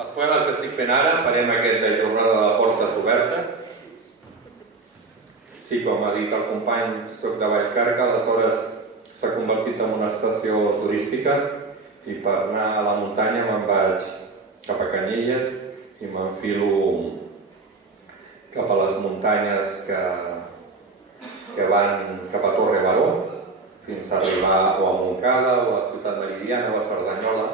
Els poemes que estic fent ara farem aquest de jornada de portes obertes. Sí, com ha dit el company, soc de Vallcarca, aleshores s'ha convertit en una estació turística i per anar a la muntanya me'n vaig cap a Canyelles i m'enfilo cap a les muntanyes que van cap a Torre Baró fins a arribar o a Montcada o a Ciutat Meridiana o a Cerdanyola,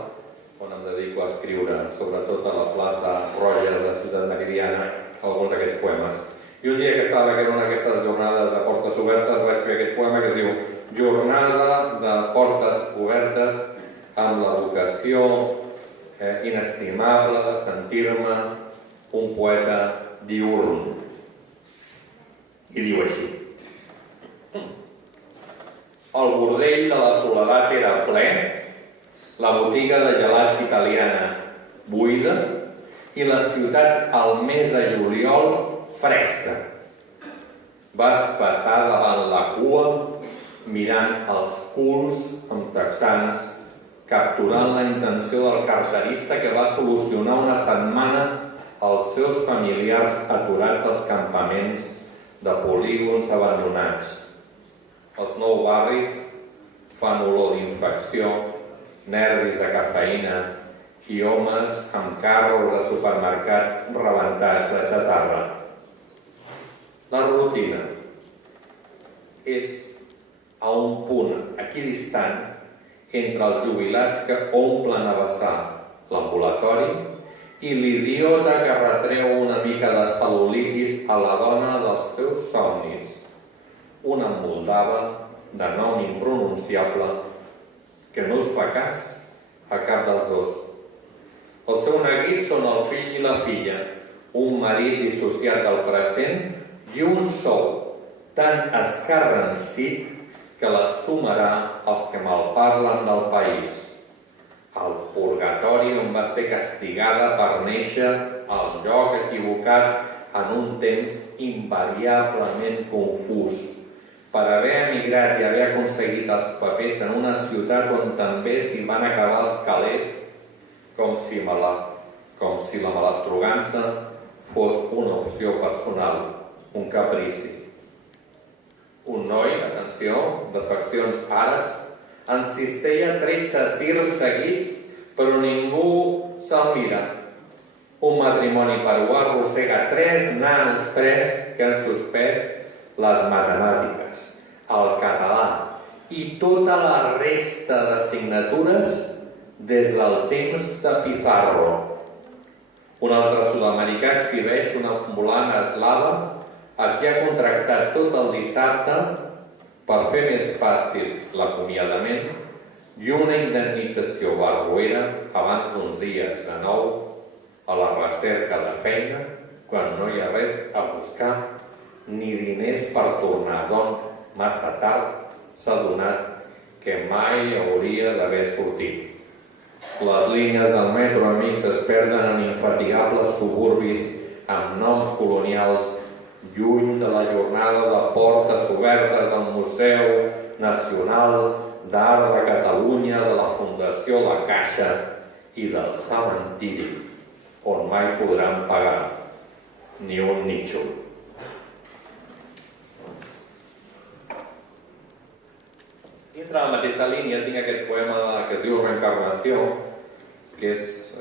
on em dedico a escriure, sobretot a la plaça Roja de Ciutat Meridiana, alguns d'aquests poemes. I un dia que estava en una d'aquestes jornades de portes obertes vaig fer aquest poema que es diu Jornada de portes obertes amb la vocació inestimable de sentir-me un poeta diürn. I diu així: el bordell de la soledat era ple, la botiga de gelats italiana buida i la ciutat al mes de juliol fresca. Vas passar davant la cua mirant els culs amb texans, capturant la intenció del carterista que va solucionar una setmana els seus familiars aturats als campaments de polígons abandonats. Els nou barris fan olor d'infecció, nervis de cafeïna i homes amb carros de supermercat rebentats de xatarra. La rutina és a un punt equidistant entre els jubilats que omplen a vessar l'ambulatori i l'idiota que retreu una mica de cel·lulitis a la dona dels teus somnis, una moldava de nom impronunciable que no us fa cas a cap dels dos. El seu neguit són el fill i la filla, un marit dissociat del present i un sou tan escarransit que la sumarà els que malparlen del país. El purgatori on va ser castigada per néixer al lloc equivocat en un temps invariablement confús, per haver emigrat i haver aconseguit els papers en una ciutat on també s'hi van acabar els calés, com si la malastrugança fos una opció personal, un caprici. Un noi, atenció, de faccions àrabs, en cistella 13 tirs seguits, però ningú se'l mira. Un matrimoni peruà arrossega 3 nanos, 3 que han suspès les matemàtiques, el català i tota la resta d'assignatures des del temps de Pizarro. Un altre sud-americà exhibeix una fulana eslava a qui ha contractat tot el dissabte per fer més fàcil l'acomiadament i una indemnització barroera abans d'uns dies de nou a la recerca de feina quan no hi ha res a buscar ni diners per tornar, d'on massa tard s'ha adonat que mai hauria d'haver sortit. Les línies del metro, amics, es perden en infatigables suburbis amb noms colonials lluny de la jornada de portes obertes del Museu Nacional d'Art de Catalunya, de la Fundació La Caixa i del cementiri, on mai podran pagar ni un nítxol. Dintre de la mateixa línia tinc aquest poema que es diu Reencarnació, que és